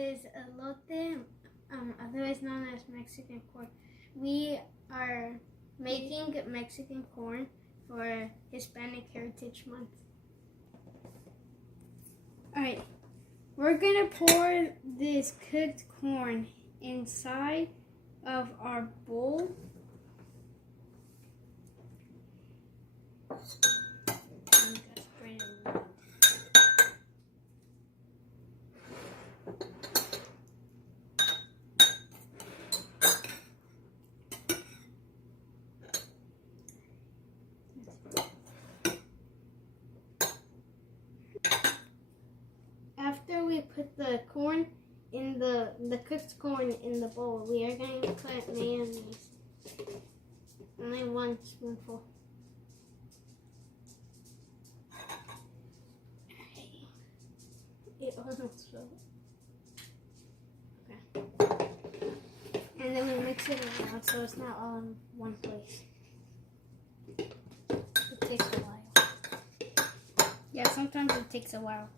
Is elote, otherwise known as Mexican corn. We are making Mexican corn for Hispanic Heritage Month. Alright, we're gonna pour this cooked corn inside of our bowl. After we put the corn in the cooked corn in the bowl, we are going to put mayonnaise. Only 1 spoonful. It almost spilled. Okay. And then we mix it around so it's not all in one place. It takes a while. Yeah, sometimes it takes a while.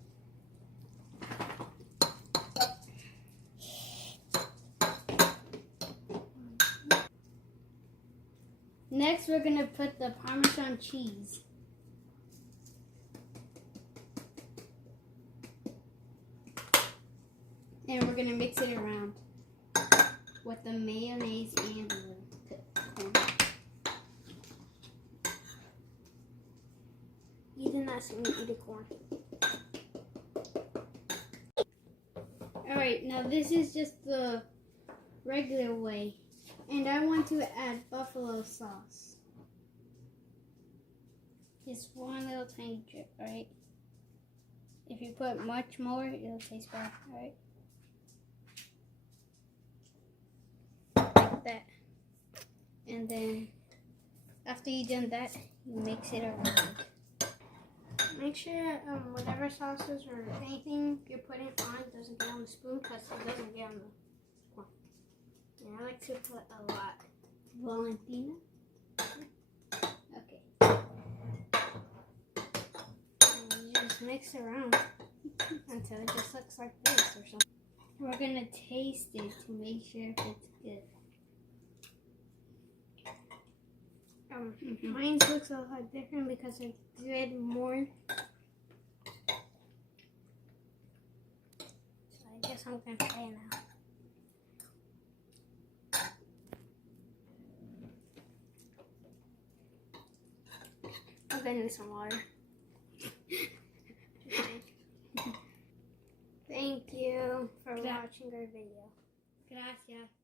Next, we're going to put the Parmesan cheese. And we're going to mix it around with the mayonnaise and the corn. You did not see me eat the corn. Alright, now this is just the regular way. And I want to add buffalo sauce. Just one little tiny drip, alright? If you put much more, it'll taste bad, alright? Like that. And then, after you've done that, you mix it around. Make sure whatever sauces or anything you're putting on doesn't get on the spoon, because it doesn't get on the corn. And I like to put a lot. Valentina. Okay. And you just mix around until it just looks like this or something. We're gonna taste it to make sure if it's good. Mine looks a lot different because I did more. So I guess I'm gonna try it now. I'm gonna need some water. Thank you for watching our video. Gracias.